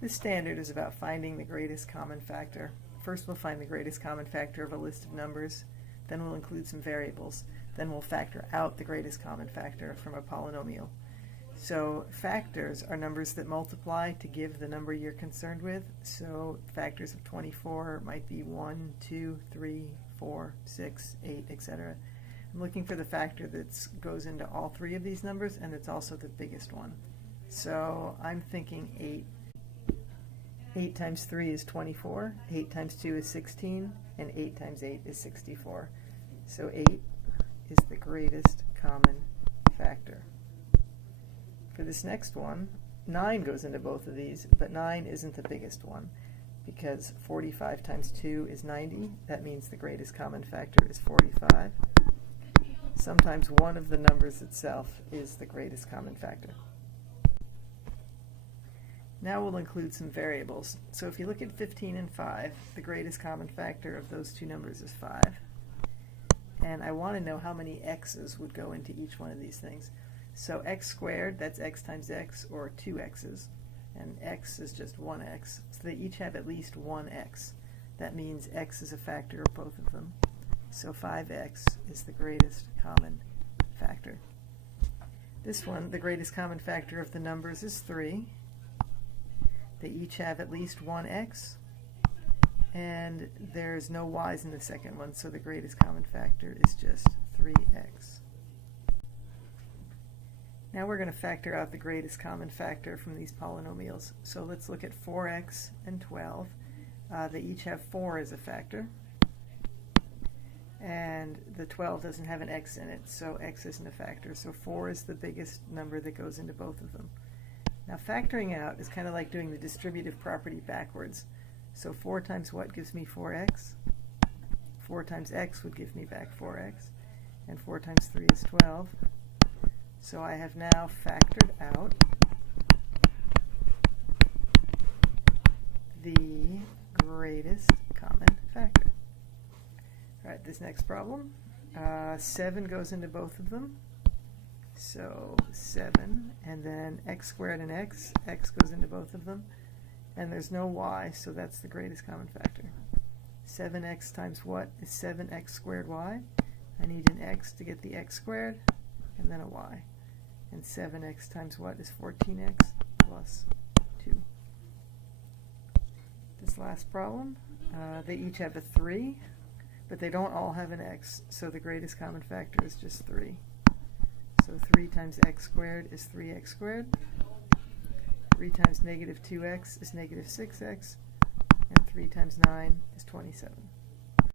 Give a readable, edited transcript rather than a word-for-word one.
This standard is about finding the greatest common factor. First we'll find the greatest common factor of a list of numbers, then we'll include some variables, then we'll factor out the greatest common factor from a polynomial. So factors are numbers that multiply to give the number you're concerned with. So factors of 24 might be 1, 2, 3, 4, 6, 8, etc. I'm looking for the factor that goes into all three of these numbers, and it's also the biggest one. So I'm thinking 8. 8 times 3 is 24, 8 times 2 is 16, and 8 times 8 is 64. So 8 is the greatest common factor. For this next one, 9 goes into both of these, but 9 isn't the biggest one because 45 times 2 is 90. That means the greatest common factor is 45. Sometimes one of the numbers itself is the greatest common factor. Now we'll include some variables. So if you look at 15 and 5, the greatest common factor of those two numbers is 5. And I want to know how many x's would go into each one of these things. So x squared, that's x times x, or 2 x's. And x is just 1x. So they each have at least 1x. That means x is a factor of both of them. So 5x is the greatest common factor. This one, the greatest common factor of the numbers is 3. They each have at least 1x, and there's no y's in the second one, so the greatest common factor is just 3x. Now we're going to factor out the greatest common factor from these polynomials. So let's look at 4x and 12. They each have 4 as a factor, and the 12 doesn't have an x in it, so x isn't a factor. So 4 is the biggest number that goes into both of them. Now factoring out is kind of like doing the distributive property backwards. So 4 times what gives me 4x? 4 times x would give me back 4x. And 4 times 3 is 12. So I have now factored out the greatest common factor. All right, this next problem. 7 goes into both of them. So 7, and then x squared and x goes into both of them, and there's no y, so that's the greatest common factor. 7x times what is 7x squared y? I need an x to get the x squared, and then a y. And 7x times what is 14x plus 2. This last problem, they each have a 3, but they don't all have an x, so the greatest common factor is just 3. So 3 times x squared is 3x squared. 3 times negative 2x is negative 6x. And 3 times 9 is 27.